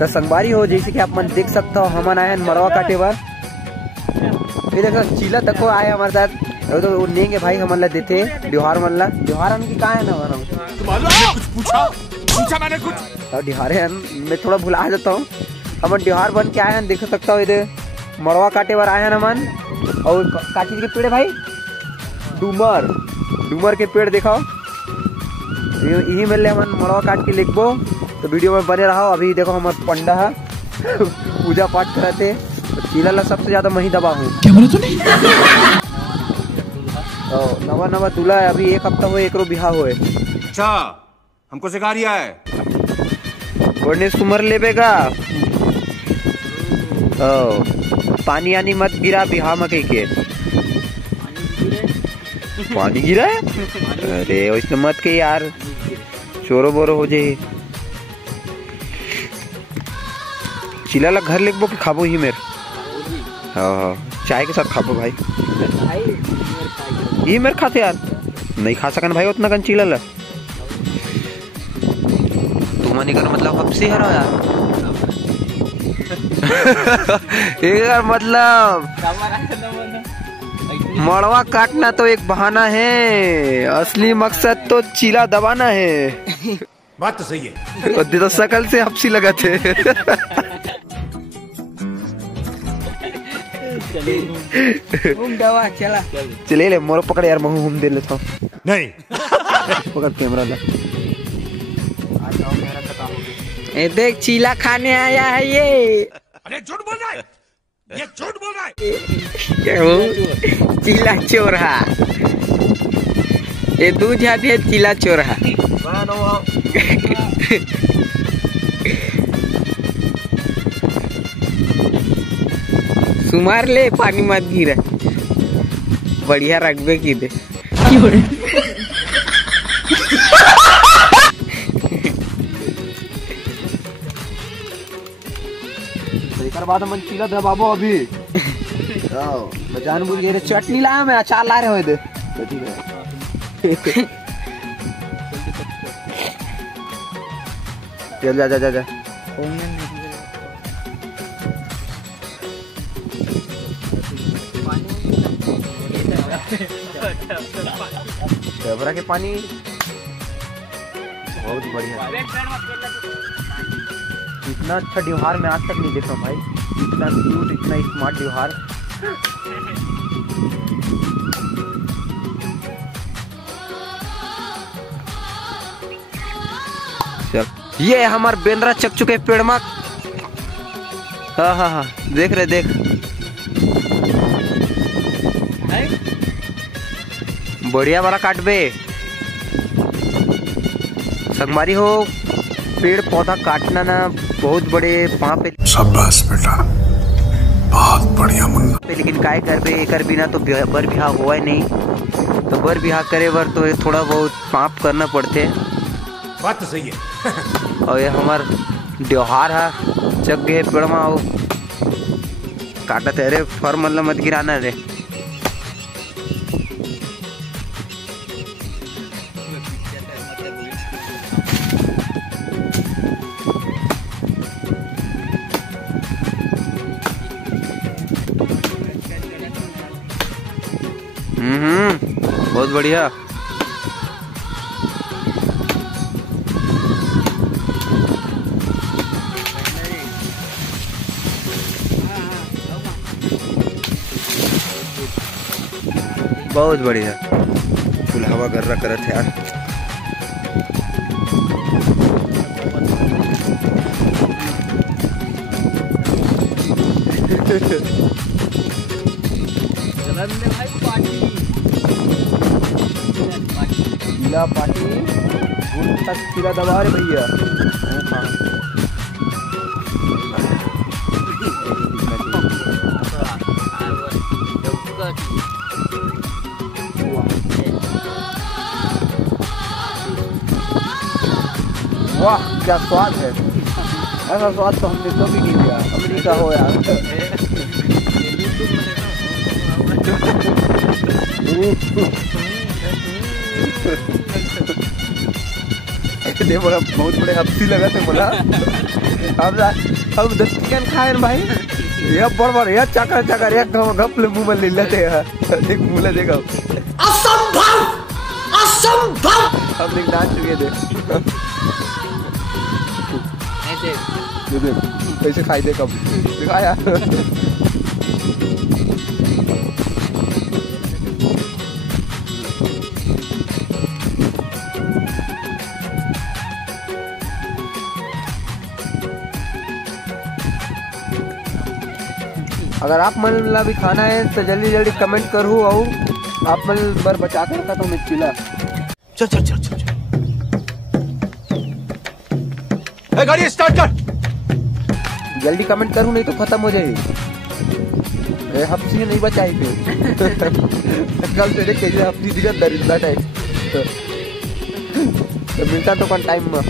तो संगवारी हो जैसे कि आप मन देख सकते हो हमन आए मरवा काटे बर। ये देखो चीला तक आए हमारे साथ तो लेंगे भाई हमन ला देते डिहार मन ला। डिहार की कहाँ है ना कुछ पूछा मैंने कुछ और डिहार मैं थोड़ा भुला देता हूँ। हमन डिहार बन के आए हैं देख सकता हो इधर मरवा काटे बर आए हैं हमन। और का चीज के पेड़ है भाई डूमर के पेड़ दिखाओ यही मिल हमन मरवा काट के लिखबो तो वीडियो में बने रहो। अभी देखो हमारे पंडा है पूजा पाठ कराते तो चीला ला सबसे ज्यादा मही दबा हूँ। क्या बोला तूने? नवा दूल्हा है अभी 1 हफ्ता हुए एक बिहार हुए। अच्छा हमको सिखा रिया है गणेश कुमार लेबेगा पानी आनी मत गिरा बिहार में कह के पानी गिरा है। अरे वैसे मत के यार चोरो बोरो हो जाए। चिला ला घर लिखबो कि खाबो ही मेरे हाँ चाय के साथ खाबो भाई। ये मेरे खाते यार नहीं खा सकन भाई उतना कन चिला ला तुम नहीं कर मतलब हफ्सी हरो यार यार मतलब मड़वा काटना तो एक बहाना है असली मकसद तो चीला दबाना है। बात तो सही है तो शकल से हफ्सी लगा थे। चले ले मोर पकड़ यार महू हम दे लेता हूँ नहीं पकड़ कैमरा ला। ए देख चीला खाने आया है ये। अरे झूठ बोल रहा है ये झूठ बोल रहा है। चीला चोरहा ये दूध है चीला चोरहा। सुमार ले पानी मत गिरा बढ़िया रखबे की दे। बाद मन चीला दबाबो अभी जान बुझ गए चटनी लाया मैं अचार ला रहे हो चल जा जा जा जा डबरा के पानी बहुत बढ़िया। इतना अच्छा त्योहार मैं आज तक नहीं देखा भाई इतना क्यूट इतना स्मार्ट त्योहार। चल ये हमार बेंद्रा चक चुके पेड़ में। हाँ देख रहे देख बढ़िया वाला काटबे संगवारी हो। पेड़ पौधा काटना ना बहुत बड़े पाप है। शाबाश बेटा बहुत बढ़िया मुन्ना। लेकिन काय करबे एकर बिना तो बर बिहाव हुआ नहीं तो बर बिहाव करे बर तो थोड़ा बहुत पाप करना पड़ते। बात तो सही है। और ये हमार त्योहार है जग गए पेड़ में काटा तेरे फर मतलब मत गिराना रे। बहुत बढ़िया। बहुत बढ़िया फुल हवा गर्रा करत है यार। चीला पार्टी तक चीला दबा रहे भैया। वाह क्या स्वाद है ऐसा स्वाद तो हमने कभी नहीं लिया। अमेरिका हो यार दे बड़ा बहुत बड़े हफ्ती लगा थे बोला। हम 10 चिकन खाए भाई, ये बड़ ये चकर एक घप ले मुंह में ले लेते हैं। देख मुंह देखो, असंभव असंभव। हम देख नाच चुके थे। कैसे खाई दे कब दिखाया। अगर आप मन ला भी खाना है तो जल्दी जल्दी कमेंट करो और आप मन बार बचा कर रखा तो मैं चिल्ला। चल चल चल चल गाड़ी स्टार्ट कर। जल्दी कमेंट करूँ नहीं तो खत्म हो जाएगी। हफ्ती नहीं बचाई फिर। कल से देख कैसे हफ्ती दिखा दरिंदा टाइप। तो मिलता तो कौन टाइम में।